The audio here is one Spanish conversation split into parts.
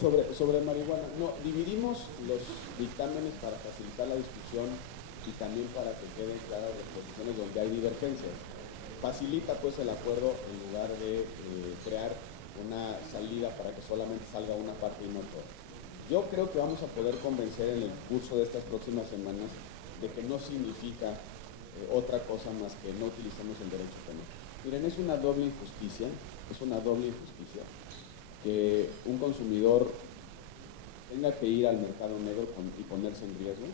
Sobre marihuana, no, dividimos los dictámenes para facilitar la discusión y también para que queden claras las posiciones donde hay divergencias. Facilita pues el acuerdo en lugar de crear una salida para que solamente salga una parte y no toda. Yo creo que vamos a poder convencer en el curso de estas próximas semanas de que no significa otra cosa más que no utilicemos el derecho penal. Miren, es una doble injusticia que un consumidor tenga que ir al mercado negro y ponerse en riesgo,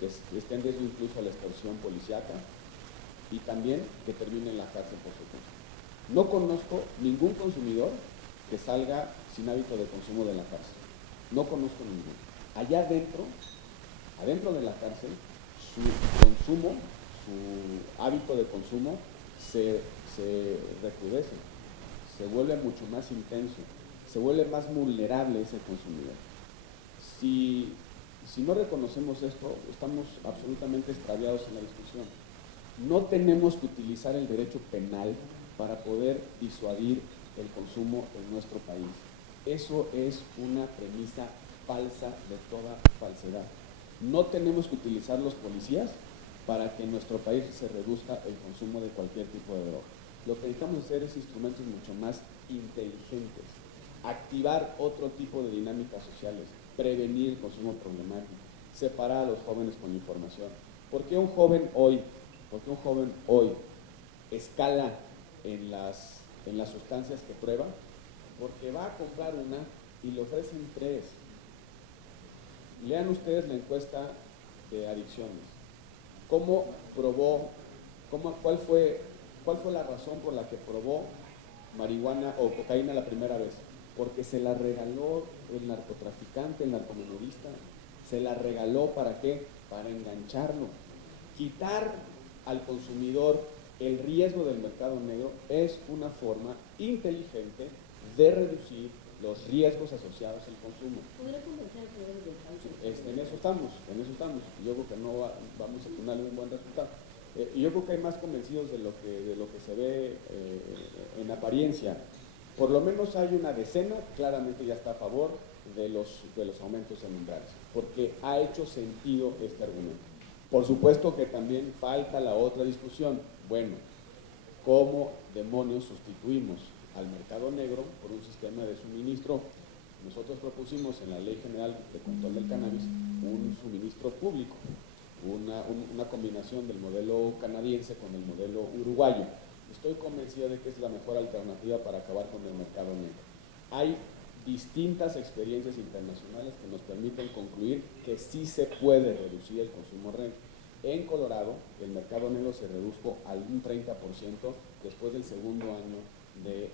que esté en riesgo incluso a la extorsión policíaca y también que termine en la cárcel por su consumo. No conozco ningún consumidor que salga sin hábito de consumo de la cárcel. No conozco ninguno. Allá adentro de la cárcel, su consumo, su hábito de consumo se recrudece, se vuelve mucho más intenso, se vuelve más vulnerable ese consumidor. Si no reconocemos esto, estamos absolutamente extraviados en la discusión. No tenemos que utilizar el derecho penal para poder disuadir el consumo en nuestro país. Eso es una premisa falsa de toda falsedad. No tenemos que utilizar los policías para que en nuestro país se reduzca el consumo de cualquier tipo de droga. Lo que necesitamos hacer es instrumentos mucho más inteligentes, activar otro tipo de dinámicas sociales, prevenir el consumo problemático, separar a los jóvenes con información. ¿Por qué un joven hoy escala en las sustancias que prueba? Porque va a comprar una y le ofrecen 3. Lean ustedes la encuesta de adicciones. ¿Cómo probó? ¿Cuál fue la razón por la que probó marihuana o cocaína la primera vez? Porque se la regaló el narcotraficante, el narcomenudista. Se la regaló, ¿para qué? Para engancharlo. Quitar al consumidor el riesgo del mercado negro es una forma inteligente de reducir los riesgos asociados al consumo. ¿Podría convencer al poder del país? En eso estamos. Yo creo que no vamos a tener un buen resultado. Yo creo que hay más convencidos de lo que se ve en apariencia. Por lo menos hay una decena, claramente ya está a favor de los aumentos en umbrales, porque ha hecho sentido este argumento. Por supuesto que también falta la otra discusión. Bueno, ¿cómo demonios sustituimos al mercado negro por un sistema de suministro? Nosotros propusimos en la Ley General de Control del Cannabis un suministro público, una combinación del modelo canadiense con el modelo uruguayo. Estoy convencido de que es la mejor alternativa para acabar con el mercado negro. Hay distintas experiencias internacionales que nos permiten concluir que sí se puede reducir el consumo negro. En Colorado, el mercado negro se redujo al un 30% después del segundo año del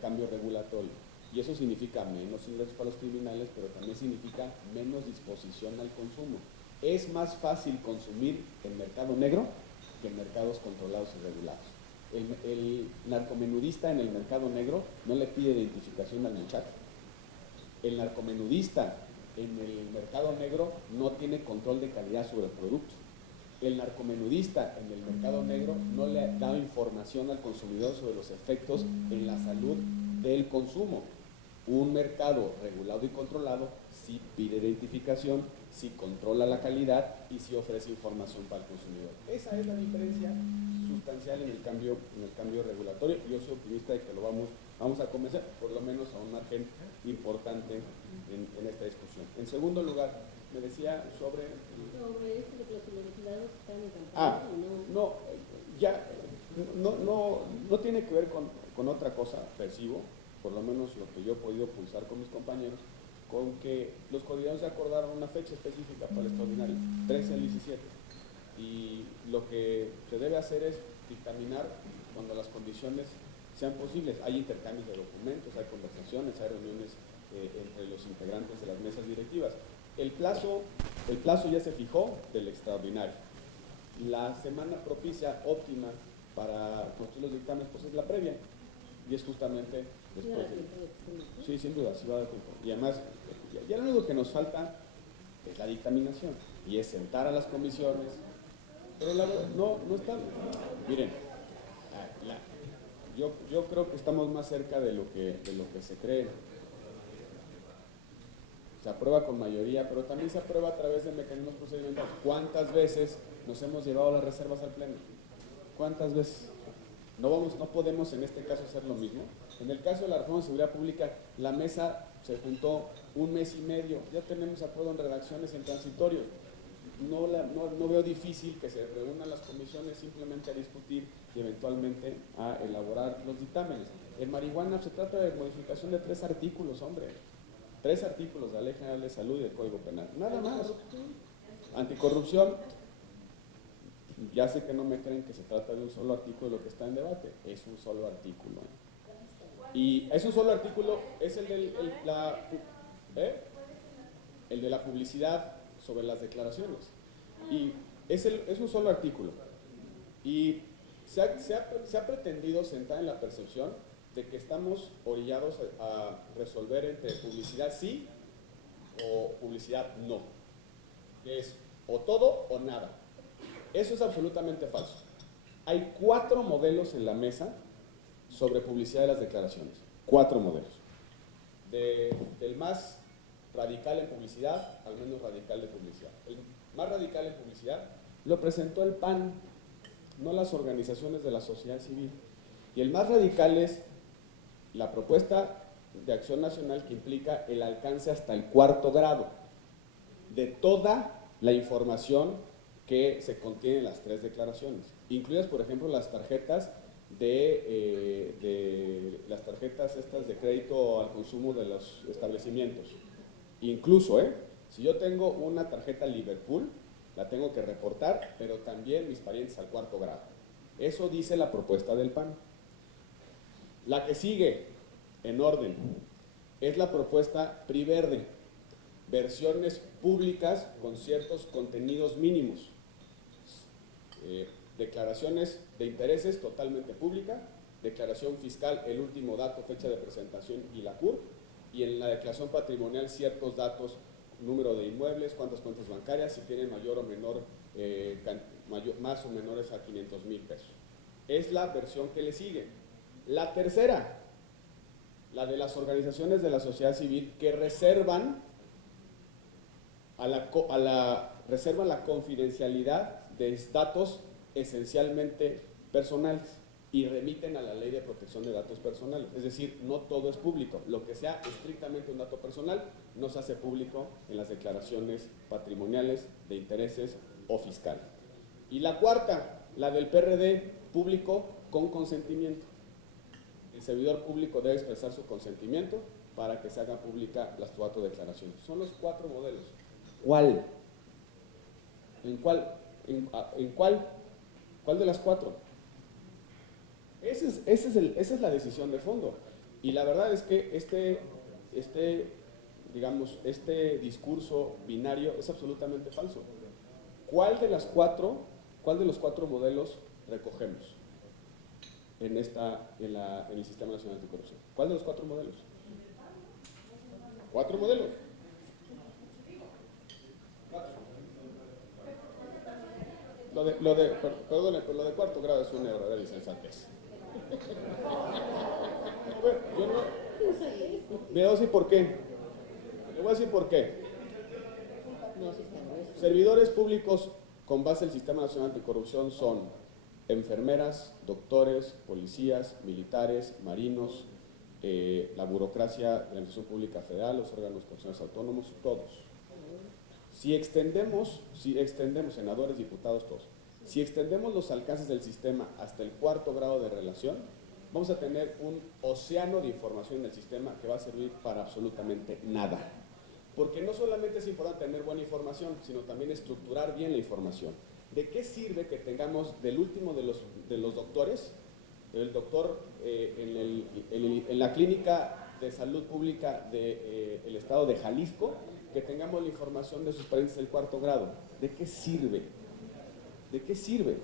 cambio regulatorio. Y eso significa menos ingresos para los criminales, pero también significa menos disposición al consumo. Es más fácil consumir en mercado negro que en mercados controlados y regulados. El narcomenudista en el mercado negro no le pide identificación al muchacho. El narcomenudista en el mercado negro no tiene control de calidad sobre el producto. El narcomenudista en el mercado negro no le da información al consumidor sobre los efectos en la salud del consumo. Un mercado regulado y controlado sí pide identificación, sí controla la calidad y sí ofrece información para el consumidor. Esa es la diferencia sustancial en el cambio regulatorio. Yo soy optimista de que lo vamos a convencer, por lo menos a un margen importante en esta discusión. En segundo lugar, me decía sobre esto de que los universidades están en campaña. No tiene que ver con otra cosa, percibo, por lo menos lo que yo he podido pulsar con mis compañeros, con que los coordinadores ya acordaron una fecha específica para el extraordinario, 13 al 17. Y lo que se debe hacer es dictaminar cuando las condiciones sean posibles. Hay intercambios de documentos, hay conversaciones, hay reuniones entre los integrantes de las mesas directivas. El plazo ya se fijó del extraordinario. La semana propicia, óptima para construir los dictámenes, pues es la previa. Y es justamente después de... Sí, sin duda, sí va a dar tiempo. Y además, ya lo único que nos falta es la dictaminación. Y es sentar a las comisiones. Pero no está... Miren, yo creo que estamos más cerca de lo que se cree. se aprueba con mayoría, pero también se aprueba a través de mecanismos procedimentales. ¿Cuántas veces nos hemos llevado las reservas al Pleno? ¿Cuántas veces? No podemos en este caso hacer lo mismo. En el caso de la reforma de seguridad pública, la mesa se juntó 1 mes y medio, ya tenemos acuerdo en redacciones en transitorio. No veo difícil que se reúnan las comisiones simplemente a discutir y eventualmente a elaborar los dictámenes. En marihuana se trata de modificación de 3 artículos, hombre. 3 artículos de la Ley General de Salud y del Código Penal. Nada más. Anticorrupción. Ya sé que no me creen que se trata de un solo artículo de lo que está en debate. Es un solo artículo. Y es un solo artículo, es el de la publicidad sobre las declaraciones. Y es un solo artículo. Y se ha pretendido sentar en la percepción de que estamos orillados a resolver entre publicidad sí o publicidad no. Que es o todo o nada. Eso es absolutamente falso. Hay 4 modelos en la mesa sobre publicidad de las declaraciones. 4 modelos. Del más radical en publicidad al menos radical de publicidad. El más radical en publicidad lo presentó el PAN, no las organizaciones de la sociedad civil. Y el más radical es la propuesta de acción nacional que implica el alcance hasta el 4º grado de toda la información que se contiene en las 3 declaraciones, incluidas por ejemplo las tarjetas las tarjetas estas de crédito al consumo de los establecimientos. Incluso, si yo tengo una tarjeta Liverpool, la tengo que reportar, pero también mis parientes al 4º grado. Eso dice la propuesta del PAN. La que sigue, en orden, es la propuesta PRI Verde, versiones públicas con ciertos contenidos mínimos. Declaraciones de intereses totalmente pública, declaración fiscal, el último dato, fecha de presentación y la CURP, y en la declaración patrimonial ciertos datos, número de inmuebles, cuántas cuentas bancarias, si tienen mayor o menor, más o menores a 500,000 pesos. Es la versión que le sigue. La tercera, la de las organizaciones de la sociedad civil que reservan la confidencialidad de datos esencialmente personales y remiten a la Ley de Protección de Datos Personales. Es decir, no todo es público. Lo que sea estrictamente un dato personal no se hace público en las declaraciones patrimoniales, de intereses o fiscal. Y la cuarta, la del PRD, público con consentimiento. El servidor público debe expresar su consentimiento para que se haga pública las 4 declaraciones. Son los 4 modelos. ¿Cuál? ¿En cuál? ¿Cuál de las 4? Esa es la decisión de fondo. Y la verdad es que este discurso binario es absolutamente falso. ¿Cuál de los 4 modelos recogemos en el Sistema Nacional Anticorrupción? ¿Cuál de los 4 modelos? 4 modelos. Perdone, pero lo de 4º grado es una verdadera insensatez. Yo no. Me voy a decir por qué. Servidores públicos con base en el Sistema Nacional Anticorrupción son enfermeras, doctores, policías, militares, marinos, la burocracia de la Administración Pública Federal, los órganos constitucionales autónomos, todos. Si extendemos, senadores, diputados, todos, si extendemos los alcances del sistema hasta el 4º grado de relación, vamos a tener un océano de información en el sistema que va a servir para absolutamente nada. Porque no solamente es importante tener buena información, sino también estructurar bien la información. ¿De qué sirve que tengamos del último de los doctores, el doctor en la clínica de salud pública del estado de Jalisco, que tengamos la información de sus parientes del 4º grado? ¿De qué sirve? ¿De qué sirve?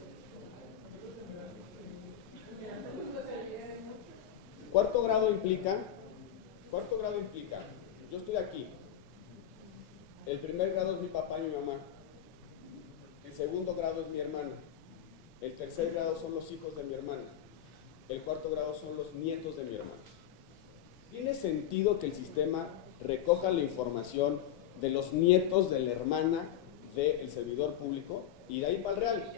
Cuarto grado implica, yo estoy aquí, el 1er grado es mi papá y mi mamá, el 2º grado es mi hermana, el 3er grado son los hijos de mi hermana, el 4º grado son los nietos de mi hermana. ¿Tiene sentido que el sistema recoja la información de los nietos de la hermana del servidor público y de ahí para el real.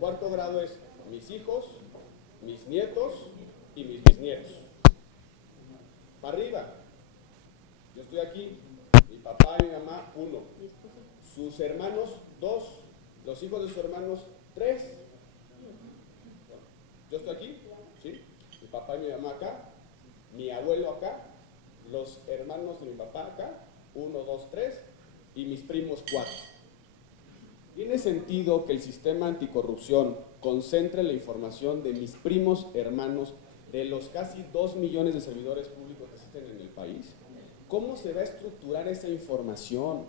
Cuarto grado es mis hijos, mis nietos y mis bisnietos. Para arriba, yo estoy aquí, mi papá y mi mamá, 1. Sus hermanos, 2. Los hijos de sus hermanos, 3. Yo estoy aquí, ¿sí? Mi papá y mi mamá acá, mi abuelo acá, los hermanos de mi papá acá, 1, 2, 3, y mis primos 4. ¿Tiene sentido que el sistema anticorrupción concentre la información de mis primos hermanos, de los casi 2 millones de servidores públicos que existen en el país? ¿Cómo se va a estructurar esa información?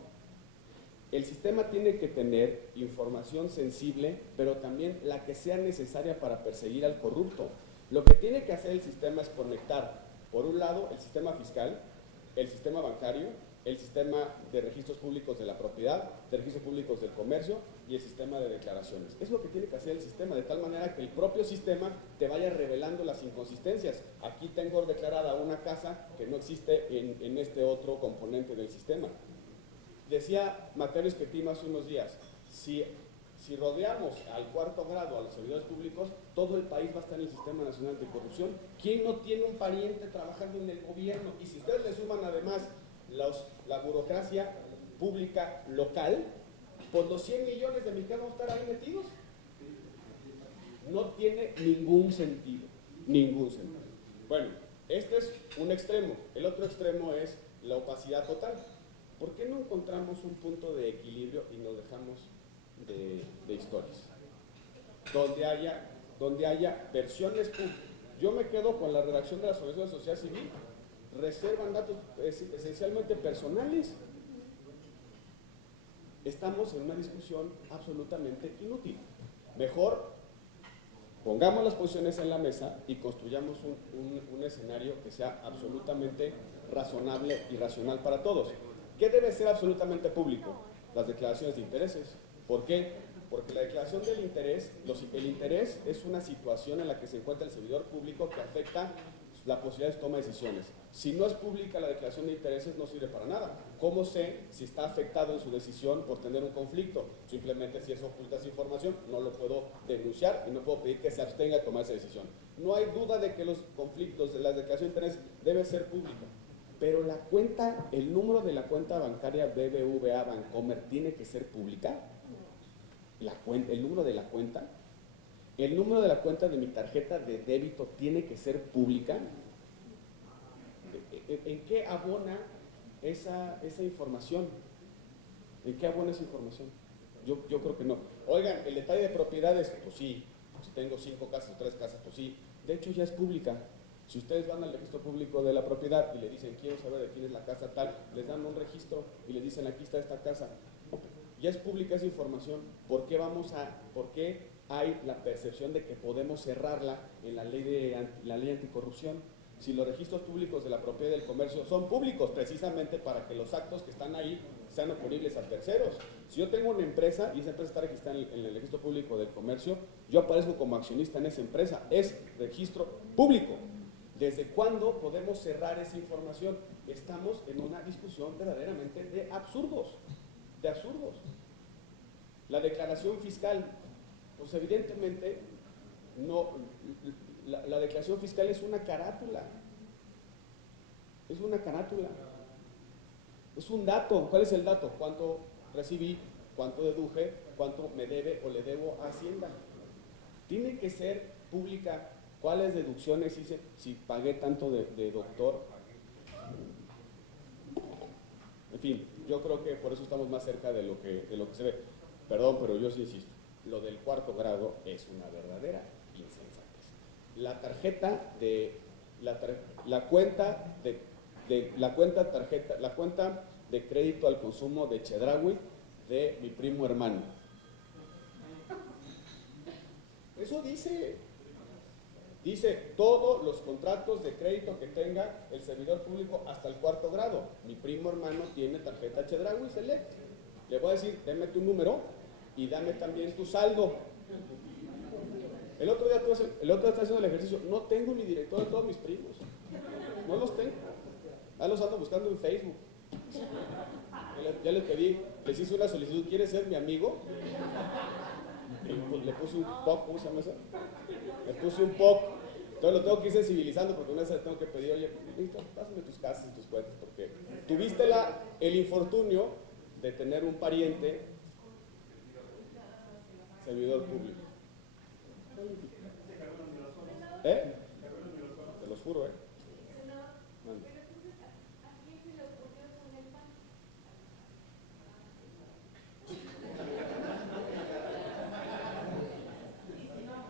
El sistema tiene que tener información sensible, pero también la que sea necesaria para perseguir al corrupto. Lo que tiene que hacer el sistema es conectar, por un lado, el sistema fiscal, el sistema bancario, el sistema de registros públicos de la propiedad, de registros públicos del comercio y el sistema de declaraciones. Es lo que tiene que hacer el sistema, de tal manera que el propio sistema te vaya revelando las inconsistencias. Aquí tengo declarada una casa que no existe en este otro componente del sistema. Decía Mateo Esquetino hace unos días, si rodeamos al cuarto grado a los servidores públicos, todo el país va a estar en el Sistema Nacional Anticorrupción. ¿Quién no tiene un pariente trabajando en el gobierno? Y si ustedes le suman además la burocracia pública local, pues los 100 millones de mexicanos van a estar ahí metidos. No tiene ningún sentido, ningún sentido. Bueno, este es un extremo. El otro extremo es la opacidad total. ¿Por qué no encontramos un punto de equilibrio y nos dejamos de historias? Donde haya versiones públicas. Yo me quedo con la redacción de las organizaciones de sociedad civil. Reservan datos esencialmente personales. Estamos en una discusión absolutamente inútil. Mejor pongamos las posiciones en la mesa y construyamos un escenario que sea absolutamente razonable y racional para todos. ¿Qué debe ser absolutamente público? Las declaraciones de intereses. ¿Por qué? Porque la declaración del interés, el interés es una situación en la que se encuentra el servidor público que afecta la posibilidad de toma de decisiones. Si no es pública la declaración de intereses, no sirve para nada. ¿Cómo sé si está afectado en su decisión por tener un conflicto? Simplemente si es oculta esa información, no lo puedo denunciar y no puedo pedir que se abstenga de tomar esa decisión. No hay duda de que los conflictos de la declaración de interés debe ser pública. Pero la cuenta, el número de la cuenta bancaria BBVA Bancomer tiene que ser pública. El número de la cuenta, el número de la cuenta de mi tarjeta de débito tiene que ser pública. ¿En qué abona esa información? ¿En qué abona esa información? Yo creo que no. Oigan, el detalle de propiedades, pues sí, si tengo 5 casas o 3 casas, pues sí. De hecho ya es pública. Si ustedes van al registro público de la propiedad y le dicen, quiero saber de quién es la casa tal, les dan un registro y les dicen, aquí está esta casa. Ya es pública esa información. ¿Por qué hay la percepción de que podemos cerrarla en la ley anticorrupción? Si los registros públicos de la propiedad y del comercio son públicos, precisamente para que los actos que están ahí sean oponibles a terceros. Si yo tengo una empresa y esa empresa está registrada en el registro público del comercio, yo aparezco como accionista en esa empresa. Es registro público. ¿Desde cuándo podemos cerrar esa información? Estamos en una discusión verdaderamente de absurdos. De absurdos. La declaración fiscal, pues evidentemente no, la declaración fiscal es una carátula. Es una carátula. Es un dato. ¿Cuál es el dato? ¿Cuánto recibí? ¿Cuánto deduje? ¿Cuánto me debe o le debo a Hacienda? Tiene que ser pública. ¿Cuáles deducciones hice si pagué tanto de doctor? En fin, yo creo que por eso estamos más cerca de lo que se ve. Perdón, pero yo sí insisto, lo del cuarto grado es una verdadera insensatez. La tarjeta de la cuenta de crédito al consumo de Chedraui de mi primo hermano. Eso dice todos los contratos de crédito que tenga el servidor público hasta el cuarto grado. Mi primo hermano tiene tarjeta Chedraui Select. Le voy a decir, dame tu número y dame también tu saldo. El otro día estaba haciendo el ejercicio, no tengo ni director de todos mis primos. No los tengo. Los ando buscando en Facebook. Ya les pedí, les hice una solicitud, ¿quieres ser mi amigo? Y le puse un POC, ¿cómo se llama eso? Le puse un POC. Entonces lo tengo que ir sensibilizando porque una vez le tengo que pedir, oye, listo, pásame tus casas y tus cuentas, porque tuviste el infortunio de tener un pariente servidor público. Te los juro, Mande.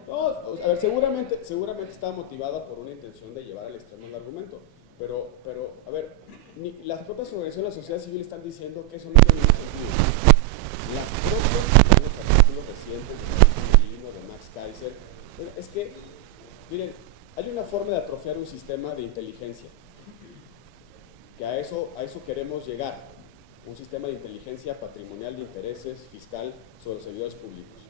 No, a ver, seguramente está motivada por una intención de llevar al extremo el argumento, pero a ver, las propias organizaciones de la sociedad civil están diciendo que eso no tiene ningún sentido. Las propias, los artículos recientes de Max Kaiser, es que, miren, hay una forma de atrofiar un sistema de inteligencia, que a eso queremos llegar, un sistema de inteligencia patrimonial de intereses fiscal sobre los servidores públicos.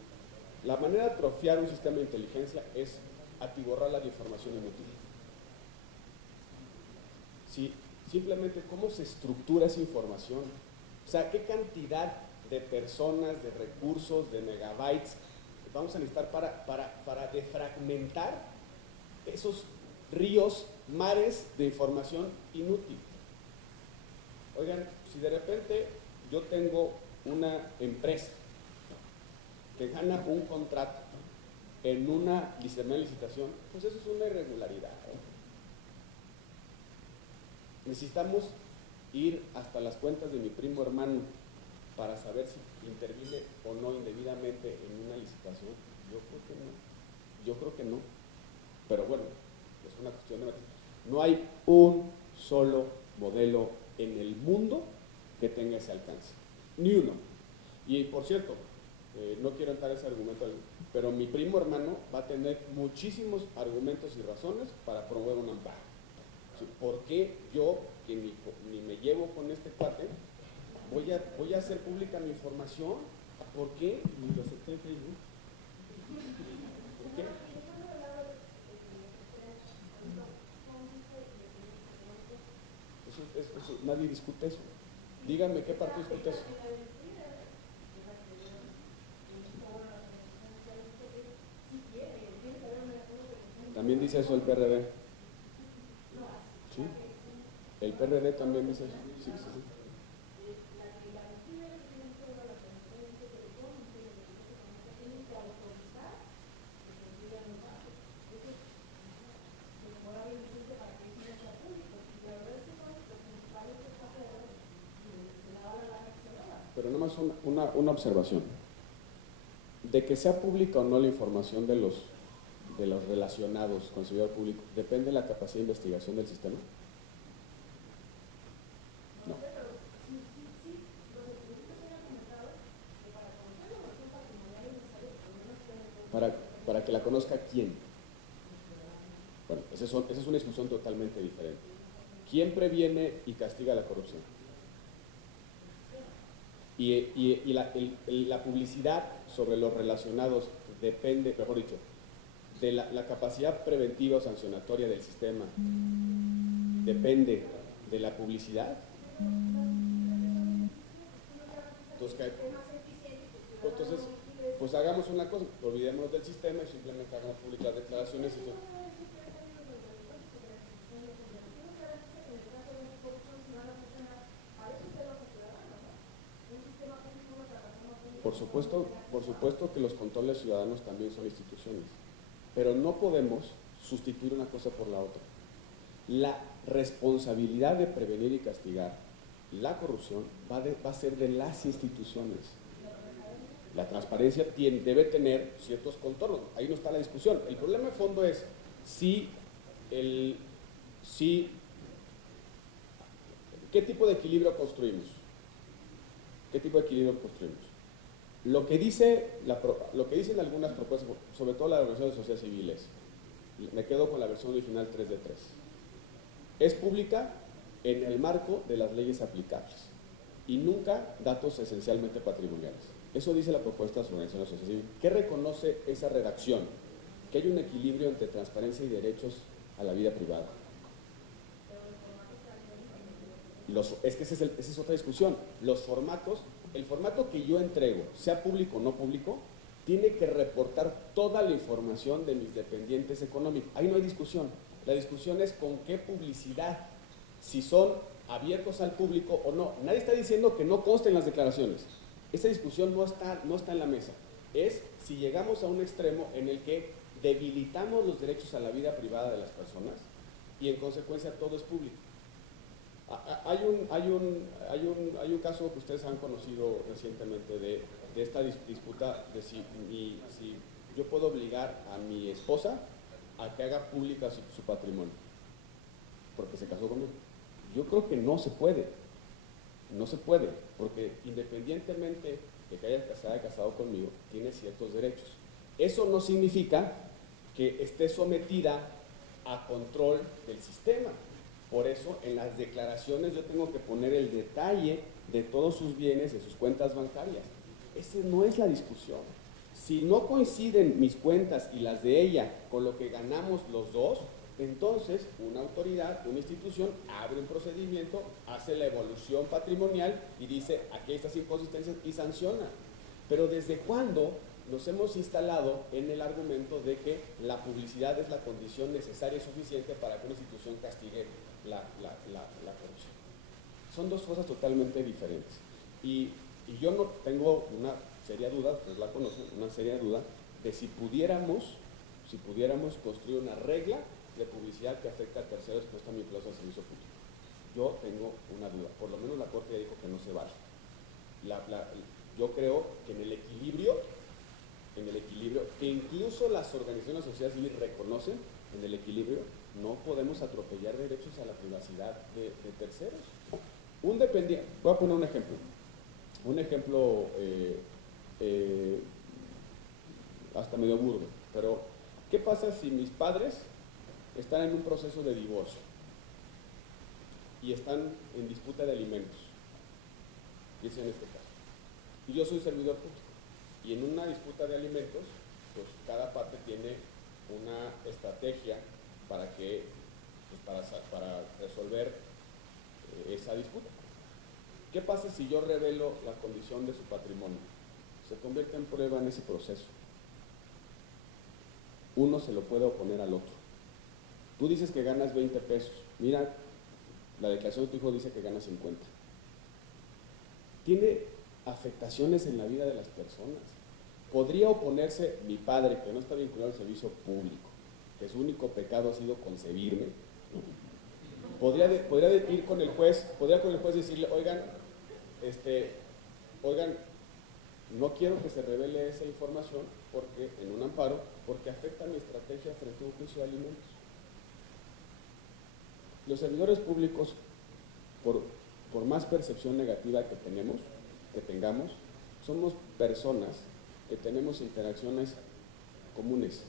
La manera de atrofiar un sistema de inteligencia es atiborrarla de información inútil. Sí, simplemente cómo se estructura esa información, o sea, qué cantidad de personas, de recursos, de megabytes vamos a necesitar para defragmentar esos ríos, mares de información inútil. Oigan, si de repente yo tengo una empresa que gana un contrato en una licitación, pues eso es una irregularidad. Necesitamos ir hasta las cuentas de mi primo hermano para saber si interviene o no indebidamente en una licitación. Yo creo que no. Pero bueno, es una cuestión de... No hay un solo modelo en el mundo que tenga ese alcance. Ni uno. Y por cierto, no quiero entrar en ese argumento, pero mi primo hermano va a tener muchísimos argumentos y razones para promover un amparo. ¿Por qué yo, que ni me llevo con este cuate, voy a hacer pública mi información? ¿Por qué? Ni lo acepté en Facebook. ¿Por qué? Eso, nadie discute eso. Díganme qué parte discute eso. También dice eso el PRD. ¿Sí? El PRD también dice eso. Sí. Pero nomás una observación. De que sea pública o no la información de los relacionados con el servidor público, ¿depende de la capacidad de investigación del sistema? No. Para que la conozca quién. Bueno, esa es una discusión totalmente diferente. ¿Quién previene y castiga la corrupción? Y la publicidad sobre los relacionados depende, mejor dicho, de la capacidad preventiva o sancionatoria del sistema. Depende de la publicidad. Entonces, pues hagamos una cosa, olvidémonos del sistema y simplemente hagamos públicas declaraciones y todo. Por supuesto que los controles ciudadanos también son instituciones, pero no podemos sustituir una cosa por la otra. La responsabilidad de prevenir y castigar la corrupción va a ser de las instituciones. La transparencia debe tener ciertos contornos, ahí no está la discusión. El problema de fondo es ¿qué tipo de equilibrio construimos? ¿Qué tipo de equilibrio construimos? Lo que dicen algunas propuestas, sobre todo la organización de sociedad civil, me quedo con la versión original 3 de 3. Es pública en el marco de las leyes aplicables y nunca datos esencialmente patrimoniales. Eso dice la propuesta de la organización de sociedad civil. ¿Qué reconoce esa redacción? Que hay un equilibrio entre transparencia y derechos a la vida privada. Es que esa es otra discusión. Los formatos, el formato que yo entrego, sea público o no público, tiene que reportar toda la información de mis dependientes económicos. Ahí no hay discusión. La discusión es con qué publicidad, si son abiertos al público o no. Nadie está diciendo que no consten las declaraciones. Esa discusión no está en la mesa. Es si llegamos a un extremo en el que debilitamos los derechos a la vida privada de las personas y en consecuencia todo es público. Hay un caso que ustedes han conocido recientemente de esta disputa de si yo puedo obligar a mi esposa a que haga pública su patrimonio porque se casó conmigo. Yo creo que no se puede, porque independientemente de que se haya casado conmigo, tiene ciertos derechos. Eso no significa que esté sometida a control del sistema. Por eso en las declaraciones yo tengo que poner el detalle de todos sus bienes, de sus cuentas bancarias. Esa no es la discusión. Si no coinciden mis cuentas y las de ella con lo que ganamos los dos, entonces una autoridad, una institución abre un procedimiento, hace la evolución patrimonial y dice aquí hay estas inconsistencias y sanciona. Pero ¿desde cuándo nos hemos instalado en el argumento de que la publicidad es la condición necesaria y suficiente para que una institución castigue la corrupción? Son dos cosas totalmente diferentes. Y yo no tengo una seria duda, ustedes la conocen, una seria duda de si pudiéramos construir una regla de publicidad que afecta a terceros que no están vinculados al servicio público. Yo tengo una duda, por lo menos la Corte ya dijo que no se vale. Yo creo que en el equilibrio, que incluso las organizaciones de la sociedad civil reconocen, en el equilibrio, no podemos atropellar derechos a la privacidad de terceros. Un dependiente, voy a poner un ejemplo hasta medio burdo, pero ¿qué pasa si mis padres están en un proceso de divorcio y están en disputa de alimentos? Y es en este caso. Y yo soy servidor público. Y en una disputa de alimentos, pues cada parte tiene una estrategia para resolver esa disputa. ¿Qué pasa si yo revelo la condición de su patrimonio? Se convierte en prueba en ese proceso. Uno se lo puede oponer al otro. Tú dices que ganas 20 pesos. Mira, la declaración de tu hijo dice que gana 50. Tiene afectaciones en la vida de las personas. Podría oponerse mi padre, que no está vinculado al servicio público, que su único pecado ha sido concebirme. Podría ir con el juez, decirle, oigan, no quiero que se revele esa información porque en un amparo, porque afecta mi estrategia frente a un juicio de alimentos. Los servidores públicos, por más percepción negativa que tengamos, somos personas que tenemos interacciones comunes.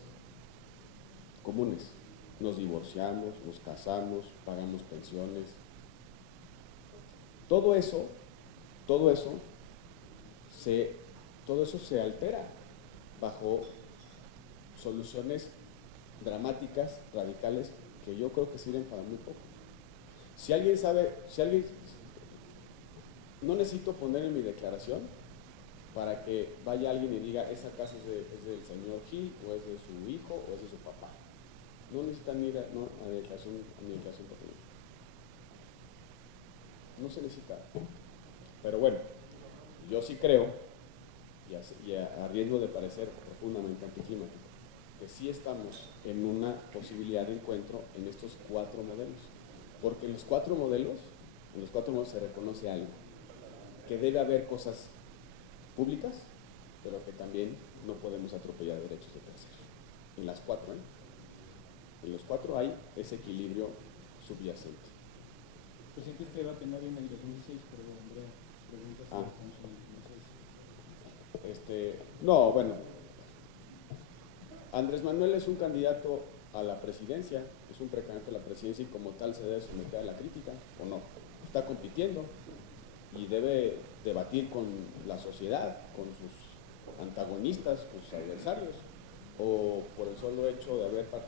Nos divorciamos, nos casamos, pagamos pensiones. Todo eso se altera bajo soluciones dramáticas, radicales, que yo creo que sirven para muy poco. No necesito poner en mi declaración para que vaya alguien y diga esa casa es del señor Gil, o es de su hijo, o es de su papá. No necesitan ir a mi declaración patrimonial. No se necesita. Pero bueno, yo sí creo, y a riesgo de parecer profundamente anticlimático, que sí estamos en una posibilidad de encuentro en estos 4 modelos. Porque en los 4 modelos se reconoce algo, que debe haber cosas públicas, pero que también no podemos atropellar derechos de terceros. En las 4, En los 4 hay ese equilibrio subyacente. Pues ¿en qué debate no había en el 2006? Pero Andrea, no, bueno, Andrés Manuel es un candidato a la presidencia, es un precandidato a la presidencia y como tal se debe someter a la crítica, ¿o no? Está compitiendo y debe debatir con la sociedad, con sus antagonistas, con sus adversarios, o por el solo hecho de haber participado